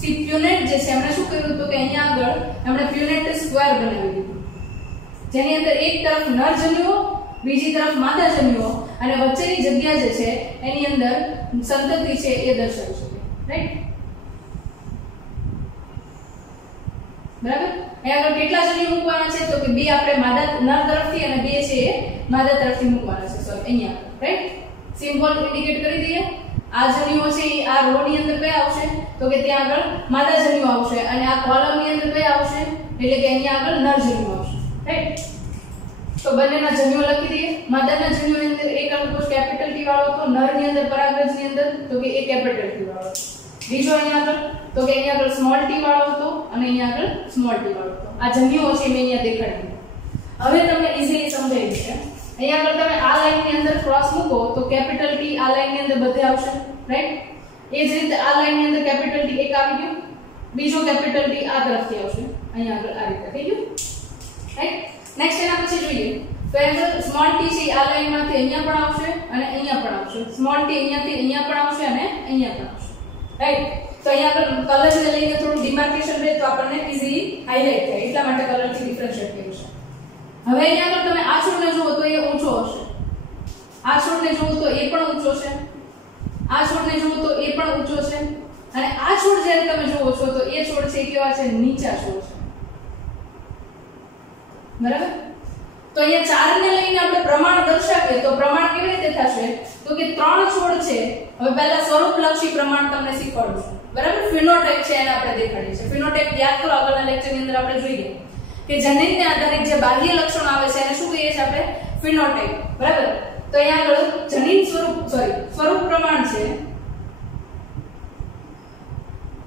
સી પ્યુનેટ જે છે એમણે શું કર્યું તો કે અહીંયા આગળ એમણે પ્યુનેટ સ્ક્વેર બનાવી દીધું જેની અંદર એક તરફ નર જન્યુઓ બીજી તરફ માદા જન્યુઓ અને વચ્ચેની જગ્યા જે છે એની અંદર સંતતિ છે એ દર્શાવી શકે, રાઈટ? બરાબર? અહીંયા આગળ કેટલા જન્યુઓ મૂકવાના છે તો કે બે આપણે માદા નર તરફથી અને બે છે એ માદા તરફથી મૂકવાના છે. સોરી અહીંયા, રાઈટ? સિમ્બોલ ઇન્ડિકેટ કરી દઈએ. આ જન્યુઓ છે આ રો ની અંદર કયા આવશે તો કે ત્યાં આગળ માદા જન્યુઓ આવશે અને આ કોલમ ની અંદર કયા આવશે એટલે કે અહીંયા આગળ નર જન્યુઓ આવશે, રાઈટ? તો બંનેના જન્યુઓ લખી દઈએ. માદાના જન્યુઓની અંદર એક અંડકોષ કેપિટલ T વાળો હતો, નર ની અંદર પરાગરજ ની અંદર તો કે એ કેપિટલ T વાળો હતો. બીજો અહીંયા આગળ તો કે અહીંયા આગળ સ્મોલ t વાળો હતો અને અહીંયા આગળ સ્મોલ t વાળો હતો. આ જન્યુઓ છે મેં અહીંયા દેખાડી. હવે તમને ઈઝીલી સમજાઈ જશે. અહીંયા આગળ તમે આ લાઈન ની અંદર ક્રોસ મૂકો તો કેપિટલ T આ લાઈન ની અંદર બધે આવશે, રાઈટ? એ જ રીતે આ લાઈન ની અંદર કેપિટલ T એક આવી ગયું, બીજો કેપિટલ T આ તરફથી આવશે, અહીંયા આગળ આ રીતે થઈ ગયું, રાઈટ? નેક્સ્ટ એના પછી જોઈએ તો એમાં સ્મોલ t છે આ લાઈન માંથી અહીંયા પણ આવશે અને અહીંયા પણ આવશે. સ્મોલ t અહીંયાથી અહીંયા પણ આવશે અને અહીંયા પણ આવશે, રાઈટ? તો અહીંયા આગળ કલર ને લઈને થોડું ડિમાર્કેશન રહે તો આપણને ઈઝીલી હાઇલાઇટ થાય એટલા માટે કલર થી ડિફરન્શિએટ કર્યું છે. હવે અહીંયા આગળ તમે આ છોડને જુઓ તો એ ઊંચો હશે, આ છોડને જુઓ તો એ પણ ઊંચો છે, આ છોડને જુઓ તો એ પણ ઊંચો છે અને આ છોડ જ્યારે તમે જુઓ છો તો એ છોડ છે કેવા છે? નીચા છોડ છે. બરાબર? તો અહીંયા ચાર ને લઈને આપણે પ્રમાણ દર્શાવીએ તો પ્રમાણ કેવી રીતે થશે તો કે ત્રણ છોડ છે. હવે પહેલા સ્વરૂપલક્ષી પ્રમાણ તમને શીખવાડું છું. બરાબર? ફિનોટાઇપ છે એને આપણે દેખાડીએ છીએ. ફિનોટાઇપ યાદ કરો આગળના લેક્ચરની અંદર આપણે જોઈએ કે જનીનને આધારિત જે બાહ્ય લક્ષણો આવે છે એને શું કહીએ છીએ આપણે? ફિનોટાઇપ. બરાબર? તો અહીંયા આગળ જનીન સ્વરૂપ પ્રમાણ છે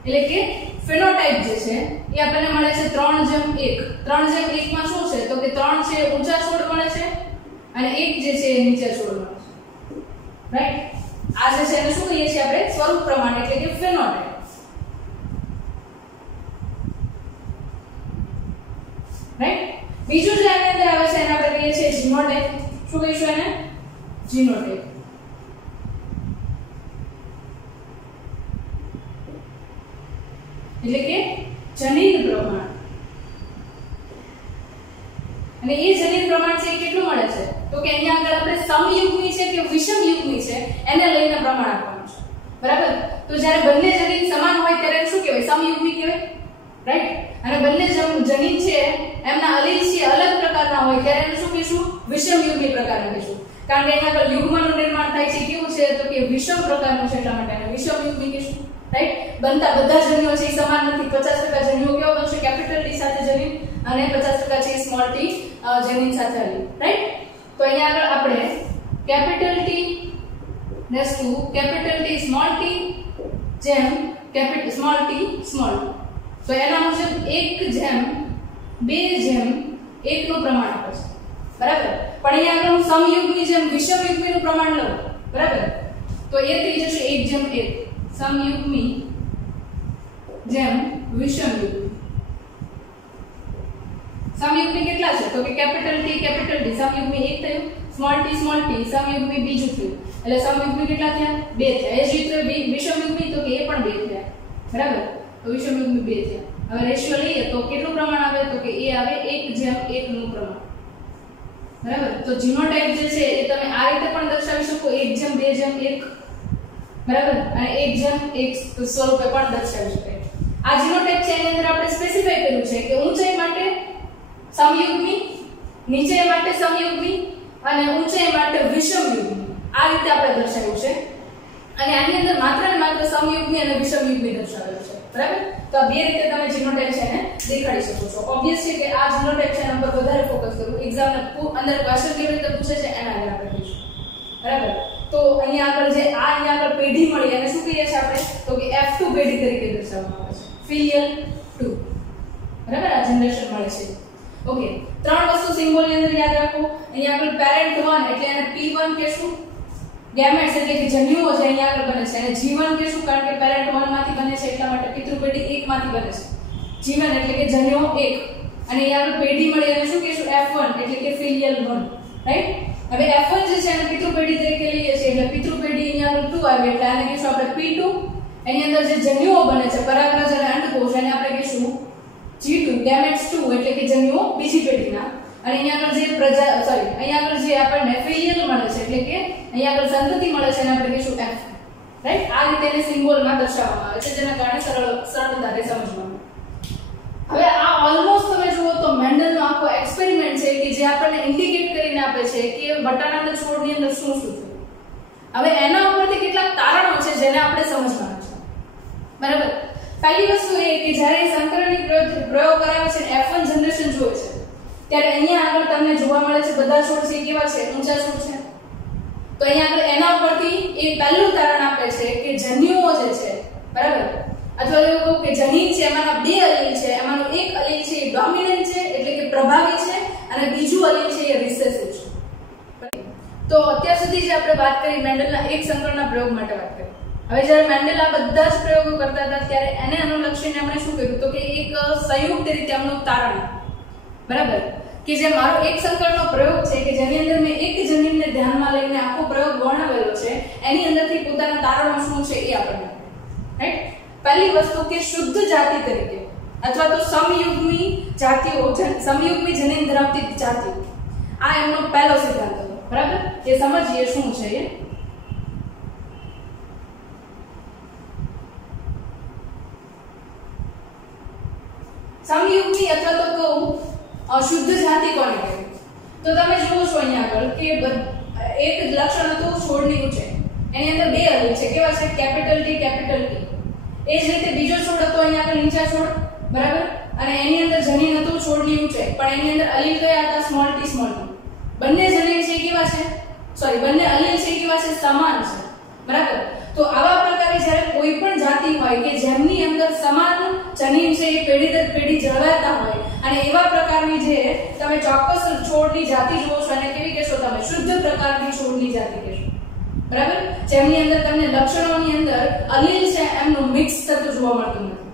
એટલે કે ફિનોટાઇપ જે છે એ આપણને મળે છે 3:1. 3:1 માં શું છે તો કે 3 છે ઊંચા છોડ મળે છે અને 1 જે છે એ નીચા છોડ મળે છે, રાઈટ? આ જે છે એને શું કહીએ છીએ આપણે? સ્વરૂપ પ્રમાણ એટલે કે ફિનોટાઇપ, રાઈટ? બીજું જે આની અંદર આવે છે એને આપણે કહીએ છીએ જીનોટાઇપ. શું કહીશું એને? જીનોટાઇપ. એટલે કે જનીન પ્રમાણ. અને એ જનીન પ્રમાણ છે એ કેટલું મળે છે તો કે અહીંયા આગળ આપણે સમયુગ્મી છે કે વિષમયુગ્મી છે એને લઈને પ્રમાણ આપવાનું છે. બરાબર? તો જ્યારે બંને જનીન સમાન હોય ત્યારે શું કહેવાય? સમયુગ્મી કહેવાય, રાઈટ? અને બંને જનીન છે એમના અલીલ છે અલગ પ્રકારના હોય ત્યારે એને શું કહીશું? વિષમયુગ્મી પ્રકારને કહીશું. કારણ કે અહીંયા પર યુગ્મનું નિર્માણ થાય છે કેવું છે તો કે વિષમ પ્રકારનું છે, એટલા માટે એને વિષમયુગ્મી કહીશું. રાઈટ? બનતા બધા જન્યુઓ છે એ સમાન નથી. 50% જન્યુઓ કેવા બનશે? કેપિટલ ટી સાથે જનીન અને 50% છે સ્મોલ ટી જનીન સાથે અલીલ. રાઈટ? તો અહીંયા આગળ આપણે capital T raise to capital T small T જેમ કેપિટલ સ્મોલ ટી સ્મોલ, તો એના મુજબ 1:2:1 નું પ્રમાણ આપે છે. બરાબર? પણ અહીંયા આગળ હું સમયુગ્મી જેમ વિષમયુગ્મી નું પ્રમાણ લઉં. બરાબર? તો એ થઈ જશે 1:1 સમયુગ્મી જેમ વિષમયુગ્મી. સમયુગ્મી કેટલા છે? તો કે કેપિટલ ટી સમયુગ્મી 1 થયું, સ્મોલ ટી સમયુગ્મી બીજું થયું. એટલે સમયુગ્મી કેટલા થયા? 2 થયા. એ જ રીતે વિષમયુગ્મી તો કે એ પણ 2 થયા. બરાબર? તો વિષમયુગ્મી 2 થયા. હવે રેશિયો લઈએ તો કેટલું પ્રમાણ આવે? તો કે એ આવે 1:1 નું પ્રમાણ. બરાબર? તો જીનોટાઇપ જે છે એ તમે આ રીતે પણ દર્શાવી શકો 1:2:1. બરાબર? અને 1:1 સ્વરૂપે પણ દર્શાવી શકાય. આ જીનોટાઇપ છે એની અંદર આપણે સ્પેસિફાઈ કર્યું છે કે ઊંચાઈ માટે સમયુગ્મી, નીચાઈ માટે સમયુગ્મી અને ઊંચાઈ માટે વિષમયુગ્મી. આ રીતે આપણે દર્શાવ્યું છે. અને આની અંદર માત્ર ને માત્ર સમયુગ્મી અને વિષમયુગ્મી દર્શાવેલું છે. બરાબર? તો આ બે રીતે તમે જીનોટાઇપ છે એને દેખાડી શકો છો. ઓબ્વિયસ છે કે આ જીનોટાઇપ છે એના પર વધારે ફોકસ કરવું. એક્ઝામ ને અંદર ક્વેશ્ચન કેવી રીતે પૂછે છે એના આગળ આપણે જોઈશું. બરાબર? તો અહીંયા આગળ જે અહીંયા આગળ પેઢી મળી એને શું કહીએ છીએ આપણે? તો કે F2 પેઢી તરીકે દર્શાવવામાં આવે છે. ફિલિયલ 2. બરાબર? આ જનરેશન મળે છે. ઓકે, ત્રણ વસ્તુ સિમ્બોલ ની અંદર યાદ રાખો. અહીંયા આગળ પેરેન્ટ 1 એટલે એને P1 કહેશું. ગેમેટ્સ એટલે કે જન્યુઓ છે અહીંયા આગળ બને છે. અને G1 કહેશું કારણ કે પેરેન્ટ 1 માંથી બને છે એટલા માટે પિતૃ પેઢી 1 માંથી બને છે. G1 એટલે કે જન્યુઓ 1. અને અહીંયા આગળ પેઢી મળી એને શું કહેશું? F1 એટલે કે ફિલિયલ 1. રાઈટ? હવે F1 જે છે એને પિતૃ પેઢી તરીકે લઈએ છીએ એટલે પિતૃ પેઢી અહીંયા આગળ 2 આવે એટલે આને કહીશું આપણે P2. એની અંદર જે જન્યુઓ બને છે પરાગરજ અને અંડકોષ એને આપણે કહીશું G2 ગેમેટ્સ 2 એટલે કે જન્યુઓ બીજી પેઢીના. અને અહીંયા આગળ જે અહીંયા આગળ જે આપણને ફિલિયલ મળે છે એટલે કે અહીંયા આગળ સંતતિ મળે છે એને આપણે કહીશું F. રાઈટ? આ રીતે એને સિમ્બોલમાં દર્શાવવામાં આવે છે જેના કારણે સરળતા રહે સમજવામાં. હવે આ ઓલમોસ્ટ તમે જુઓ તો મેન્ડલનો આખો એક્સપેરિમેન્ટ છે કે જે આપણને ઇન્ડિકેટ કરીને આપે છે કે બટાણાના છોડની અંદર શું શું થયું. હવે એના ઉપરથી કેટલાક તારણો છે જેને આપણે સમજવાના છે. બરાબર? પહેલી વસ્તુ એ કે જ્યારે સંકરણની પ્રયોગ કરાવે છે F1 જનરેશન જોવે છે ત્યારે અહીંયા આગળ તમને જોવા મળે છે બધા છોડ છે કેવા છે? ઊંચા છોડ છે. તો અહીંયા આગળ એના ઉપરથી એ પહેલું તારણ આપે છે કે જન્યુઓ જે છે, બરાબર, અથવા તો કહું કે જનીન છે એમાંના બે અલીલ છે, એમાંનું એક અલીલ છે એ ડોમિનન્ટ છે એટલે કે પ્રભાવી છે અને બીજું અલીલ છે એ રિસેસિવ છે. તો અત્યાર સુધી જે આપણે વાત કરી મેન્ડલના એક સંકરણના પ્રયોગ માટે વાત કરી. હવે જ્યારે મેન્ડલ આ બધા જ પ્રયોગો કરતા હતા ત્યારે એને અનુલક્ષીને આપણે શું કર્યું તો કે એક સંયુક્ત રીતે એમનું તારણ, બરાબર, કે જે મારો એક સંકરણનો પ્રયોગ છે કે જેની અંદર મેં એક જનીનને ધ્યાનમાં લઈને આખો પ્રયોગ વર્ણવેલો છે એની અંદરથી પોતાના તારણો શું છે એ આપણને, રાઈટ. પહેલી વસ્તુ કે શુદ્ધ જાતિ તરીકે અથવા તો સમયુગ્મી જાતિઓ, સમયુગ્મી જનીન ધરાવતી જાતિઓ, આ એમનો પહેલો સિદ્ધાંત હતો, બરાબર. એ સમજીએ શું છે એ. સમયુગ્મી અથવા તો કહું શુદ્ધ જાતિ કોને કહેવાય? તો તમે જુઓ છો અહીંયા આગળ કે એક લક્ષણ હતું છોડની ઊંચાઈ, એની અંદર બે અલીલ છે, કેવા છે? Capital T capital T. એ જ રીતે બીજો છોડ હતો અહીંયા આગળ નીચા છોડ, બરાબર, અને એની અંદર જનીન હતું છોડની ઊંચાઈ, પણ એની અંદર અલીલ કયા હતા? Small T small T. બંને જનીન છે કેવા છે? બંને અલીલ છે કેવા છે? સમાન છે, બરાબર. તો આવા પ્રકારે જ્યારે કોઈ પણ જાતિ હોય કે જેમની અંદર સમાન જનીન છે એ પેઢી દર પેઢી જળવાતા હોય અને એવા પ્રકારની જે તમે ચોક્કસ છોડની જાતિ જુઓ છો અને કેવી કહેશો તમે? શુદ્ધ પ્રકારની છોડની જાતિ કહેશો, બરાબર. જેમની અંદર તમને લક્ષણોની અંદર અલીલ છે એમનું મિક્સ થતું જોવા મળતું નથી,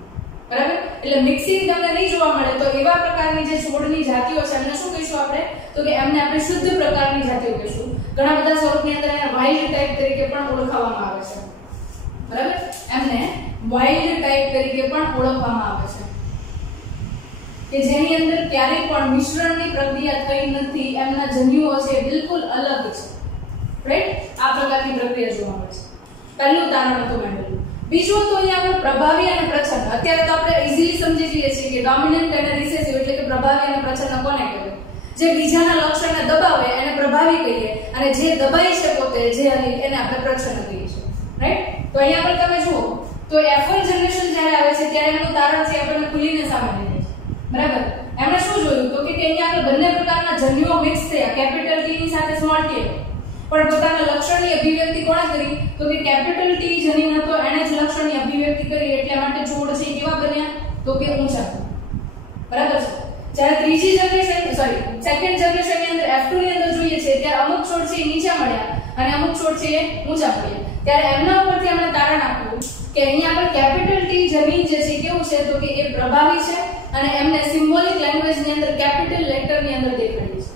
બરાબર. એટલે મિક્સિંગ તમને નહીં જોવા મળે તો એવા પ્રકારની જે છોડની જાતિઓ છે એમને શું કહીશું આપણે? તો કે એમને આપણે શુદ્ધ પ્રકારની જાતિઓ કહીશું. ઘણા બધા સ્વરૂપની અંદર એને વાઇલ્ડ ટાઇપ તરીકે પણ ઓળખવામાં આવે છે, બરાબર. એમને વાઇલ્ડ ટાઇપ તરીકે પણ ઓળખવામાં આવે છે કે જેની અંદર ક્યારેય પણ મિશ્રણની પ્રક્રિયા થઈ નથી, એમના જન્યુઓ છે બિલકુલ અલગ છે, રાઈટ. આ પ્રકારની પ્રક્રિયા જોવા મળે છે. પહેલું તારણ હતું મેન્ડલનું. બીજું તો અહીંયા આપણે પ્રભાવી અને પ્રચ્છન્ન. અત્યારે તો આપણે ઈઝીલી સમજી જઈએ છીએ કે ડોમિનન્ટ અને રિસેસિવ એટલે કે પ્રભાવી અને પ્રચ્છન્ન કોને કહેવાય. જે બીજાના લક્ષણને દબાવે એને પ્રભાવી કહીએ અને જે દબાઈ છે પોતે જે અલીલ એને આપણે પ્રચ્છન્ન કહીએ છીએ. રાઈટ? તો અહીંયા પર તમે જુઓ તો F1 જનરેશન જ્યારે આવે છે ત્યારે એનું તારણ છે આપણને ખુલીને સામે દેખાય છે. બરાબર? એમણે શું જોયું તો કે અહીંયા આગળ બંને પ્રકારના જન્યુઓ મિક્સ થયા, કેપિટલ T ની સાથે સ્મોલ t, પણ પોતાના લક્ષણની અભિવ્યક્તિ કોણે કરી તો કે કેપિટલ T જનીન હતો એને જ લક્ષણની અભિવ્યક્તિ કરી, એટલા માટે છોડ છે કેવા બન્યા તો કે ઊંચા. બરાબર છે? જ્યારે ત્રીજી જનરેશન સેકન્ડ જનરેશન ની અંદર F2 ની અંદર જોઈએ છે ત્યારે અમુક છોડ છે નીચા મળ્યા અને અમુક છોડ છે ઊંચા મળ્યા. ત્યારે એમના ઉપરથી આપણે તારણ આપ્યું કે અહીંયા આગળ કેપિટલ T જનીન જે છે કેવું છે તો કે એ પ્રભાવી છે અને એમને સિમ્બોલિક લેંગ્વેજ ની અંદર કેપિટલ લેટર ની અંદર દેખાડી છે.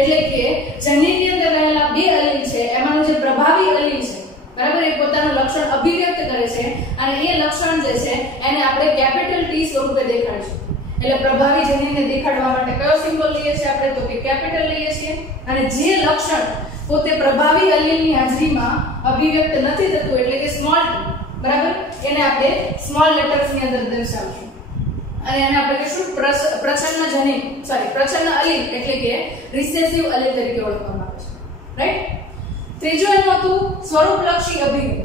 એટલે કે જનીનની અંદર રહેલા બે અલીલ છે એમાંનું જે પ્રભાવી અલીલ છે બરાબર એ પોતાનું લક્ષણ અભિવ્યક્ત કરે છે અને એ લક્ષણ જે છે એને આપણે કેપિટલ T સ્વરૂપે દેખાડીશું. એટલે પ્રભાવી જનીનને દેખાડવા માટે કયો સિમ્બોલ લઈએ છીએ આપણે તો કે કેપિટલ લઈએ છીએ અને જે લક્ષણ પોતે પ્રભાવી અલીલની હાજરીમાં અભિવ્યક્ત નથી થતું એટલે કે સ્મોલ t બરાબર એને આપણે સ્મોલ લેટર્સ ની અંદર દર્શાવીશું અને એને આપણે કહીશું પ્રચ્છન્ન જનીન પ્રચ્છન્ન અલીલ એટલે કે રિસેસિવ અલીલ તરીકે ઓળખવામાં આવે છે. રાઈટ? ત્રીજું એનું હતું સ્વરૂપલક્ષી અભિગમ.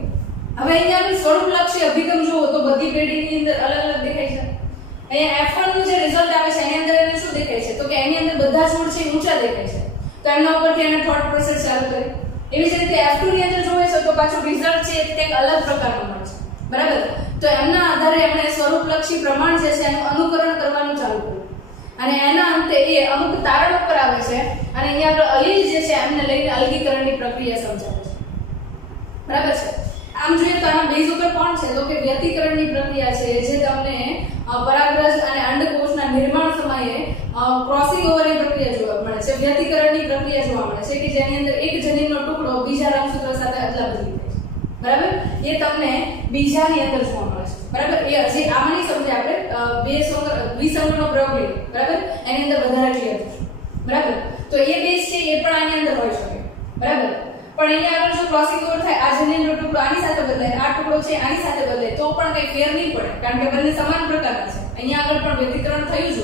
હવે અહીંયા આપણે સ્વરૂપલક્ષી અભિગમ જુઓ તો બધી પેઢીની અંદર અલગ અલગ દેખાય છે. અહીંયા F1 નું જે રિઝલ્ટ આવે છે એની અંદર એને શું દેખાય છે તો કે એની અંદર બધા છોડ છે ઊંચા દેખાય છે, તો એના ઉપરથી એને થોટ પ્રોસેસ ચાલુ કરી. એવી જ રીતે F2 ની અંદર જોઈએ છે તો પાછું રિઝલ્ટ છે તે એક અલગ પ્રકારનું મળે છે. બરાબર? તો એમના આધારે એમણે સ્વરૂપલક્ષી પ્રમાણ જે છે એનું અનુકરણ કરવાનું ચાલુ કર્યું અને એના અંતે એ અમુક તારણ ઉપર આવે છે અને અહીંયા આગળ અલીલ જે છે એમને લઈને અલગીકરણની પ્રક્રિયા સમજાવે છે. બરાબર છે? આમ જોઈએ તો આના બેઝ ઉપર કોણ છે તો કે વ્યતિકરણની પ્રક્રિયા છે જે તમને પરાગરજ અને અંડકોષના નિર્માણ સમયે ક્રોસિંગ ઓવરની પ્રક્રિયા જોવા મળે છે. વ્યતિકરણની પ્રક્રિયા જોવા મળે છે કે જેની અંદર એક જનીનનો ટુકડો બીજા રંગસૂત્ર સાથે અદલાબદલી થાય છે. બરાબર? એ તમને બીજાની અંદર જોવા મળે છે. બરાબર? એ હજી આમ નહીં સમજે આપણે દ્વિસંગરનો પ્રયોગ લઈએ. બરાબર? એની અંદર વધારે ક્લિયર થશે. બરાબર? તો એ બેઝ છે એ પણ આની અંદર હોઈ શકે. બરાબર? પણ અહીંયા આગળ જો ક્રોસિંગ ઓવર થાય આ જનીનનો ટુકડો આની સાથે બદલાય, આ ટુકડો છે આની સાથે બદલાય તો પણ કઈ ફેર નહીં પડે કારણ કે બંને સમાન પ્રકારના છે. અહીંયા આગળ પણ વ્યતિકરણ થયું છે.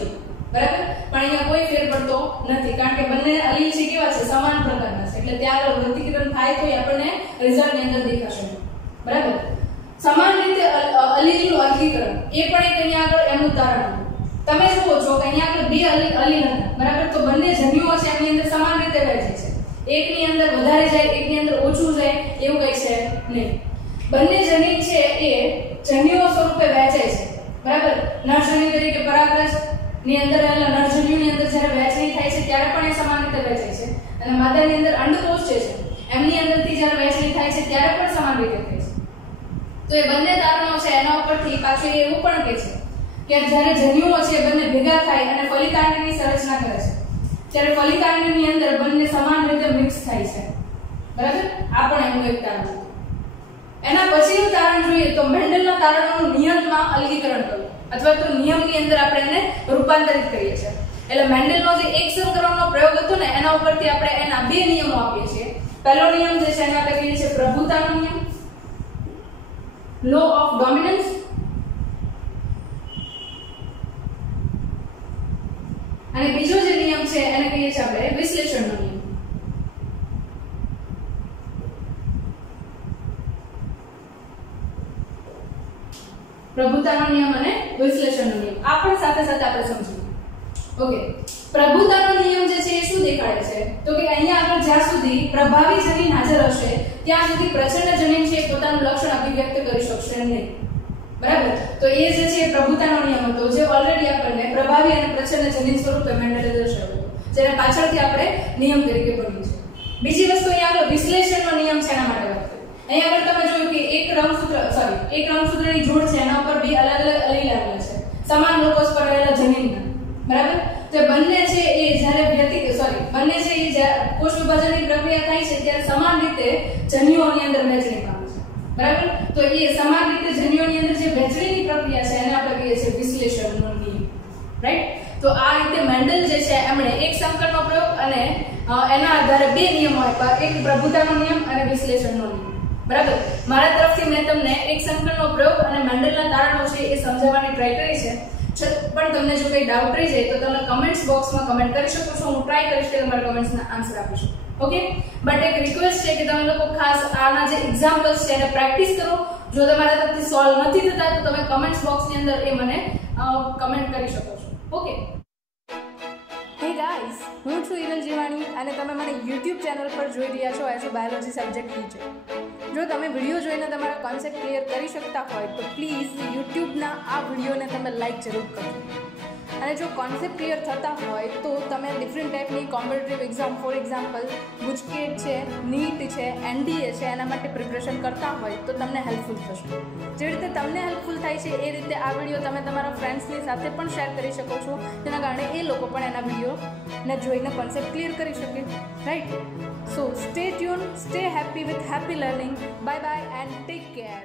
બરાબર? પણ અહીંયા કોઈ ફેર પડતો નથી કારણ કે બંને અલીલ છે કેવા છે સમાન પ્રકારના છે એટલે ત્યાં આગળ વ્યતિકરણ થાય તો આપણને રિઝલ્ટ ની અંદર દેખાશે. બરાબર? સમાન રીતે અલીલનું અલગીકરણ એ પણ એક અહીંયા આગળ એનું ઉદાહરણ છે. તમે જુઓ છો કે અહીંયા આગળ બે અલીલ હતા. બરાબર? તો બંને જન્યુઓ છે એની અંદર સમાન રીતે વહેંચે છે. એકની અંદર વધારે જાય એકની અંદર ઓછું જાય એવું કઈ છે નહીં. બંને જનીન છે એ જન્યુઓ સ્વરૂપે વહેંચાય છે. બરાબર? નરજન્યુ તરીકે પરાગરજ ની અંદર રહેલા નરજન્યુની અંદર જ્યારે વહેંચણી થાય છે ત્યારે પણ એ સમાન રીતે વહેંચાય છે અને માદાની અંદર અંડકોષ છે એમની અંદરથી જ્યારે વહેંચણી થાય છે ત્યારે પણ સમાન રીતે થાય છે. તો એ બંને તારણો છે એના ઉપરથી પાછું એવું પણ કહે છે કે જ્યારે જન્યુઓ છે બંને ભેગા થાય અને ફલિતાંડની સંરચના કરે છે ત્યારે ફલિતાંડની અંદર બંને સમાન રીતે મિક્સ થાય છે. બરાબર? આ પણ એનું એક તારણ છે. એના પછીનું તારણ જોઈએ તો મેન્ડલના તારણોનું નિયમમાં અલગીકરણ કરવું અથવા તો નિયમની અંદર આપણે એને રૂપાંતરિત કરીએ છીએ. એટલે મેન્ડલનો જે એક સંકરણનો પ્રયોગ હતો ને એના ઉપરથી આપણે એના બે નિયમો આપીએ છીએ. પહેલો નિયમ જે છે એને આપણે કહીએ છીએ પ્રભુતાનો નિયમ, લો ઓફ ડોમિનન્સ, અને બીજો જે નિયમ છે એને કહીએ છીએ આપણે વિશ્લેષણનો નિયમ. પ્રભુતાનો નિયમ અને વિશ્લેષણનો નિયમ આ પણ સાથે સાથે આપણે સમજીએ. ઓકે, પ્રભુતાનો નિયમ જે છે એ શું દેખાડે છે તો કે અહીંયા આગળ જ્યાં સુધી પ્રભાવી જનીન હાજર હશે ત્યાં સુધી પ્રચ્છન્ન જનીન છે પોતાનું લક્ષણ અભિવ્યક્ત કરી શકશે નહીં. બરાબર? તો એ જે છે પ્રભુતાનો નિયમ હતો જે ઓલરેડી આપણને પ્રભાવી અને પ્રચ્છન્ન જનીન સ્વરૂપે મેન્ડલે દર્શાવ્યો હતો જેને પાછળથી આપણે નિયમ તરીકે ભણ્યું છે. બીજી વસ્તુ અહીંયા આગળ વિશ્લેષણનો નિયમ છે એના માટે વાત કરીએ. અહીંયા આગળ તમે જોયું કે એક રંગસૂત્રની જોડ છે એના ઉપર બે અલગ અલગ અલીલ આવેલા છે સમાન લોકસ પર રહેલા જનીનના. બરાબર? તો બંને છે એ જ્યારે બંને છે એ કોષ વિભાજનની પ્રક્રિયા થાય છે ત્યારે સમાન રીતે જન્યુઓની અંદર વહેંચણી પામે છે. બરાબર? તો એ સમાન રીતે જન્યુઓની અંદર જે વહેંચણીની પ્રક્રિયા છે એને આપણે કહીએ છીએ વિશ્લેષણનો નિયમ. રાઈટ? તો આ રીતે મેન્ડલ જે છે એમણે એક સંકરણનો પ્રયોગ અને એના આધારે બે નિયમો આપ્યા, એક પ્રભુતાનો નિયમ અને વિશ્લેષણનો નિયમ. બરાબર. મારા તરફથી મેં તમને એક સંકલનનો પ્રયોગ અને મેન્ડલના તારણો છે એ સમજાવવાની ટ્રાય કરી છે. પણ તમને જો કંઈ ડાઉટ રહી જાય તો તમે કમેન્ટ્સ બોક્સમાં કમેન્ટ કરી શકો છો. હું ટ્રાય કરીશ કે તમારા કમેન્ટ્સના આન્સર આપી શકું. ઓકે, બટ એક રિક્વેસ્ટ છે કે તમે લોકો ખાસ આના જે એક્ઝામ્પલ્સ છે એને પ્રેક્ટિસ કરો. જો તમારા તરફથી સોલ્વ નથી થતા તો તમે કમેન્ટ્સ બોક્સની અંદર એ મને કમેન્ટ કરી શકો છો. ઓકે, હે ગાઈસ, હું છું હિરલ જીવાણી અને તમે મને YouTube ચેનલ પર જોઈ રહ્યા છો as a biology subject teacher. જો તમે વિડીયો જોઈને તમારા કોન્સેપ્ટ ક્લિયર કરી શકતા હોય તો પ્લીઝ યુટ્યુબના આ વિડીયોને તમે લાઈક જરૂર કરજો. અને જો કોન્સેપ્ટ ક્લિયર થતા હોય તો તમે ડિફરન્ટ ટાઈપની competitive exam, for example GUJCET છે, નીટ છે, NDA છે, એના માટે પ્રિપરેશન કરતા હોય તો તમને હેલ્પફુલ થશે. જે રીતે તમને હેલ્પફુલ થાય છે એ રીતે આ વિડીયો તમે તમારા ફ્રેન્ડ્સની સાથે પણ શેર કરી શકો છો, જેના કારણે એ લોકો પણ એના વિડીયોને જોઈને કોન્સેપ્ટ ક્લિયર કરી શકે. Right? So stay tune, stay happy with happy learning. Bye bye and take care.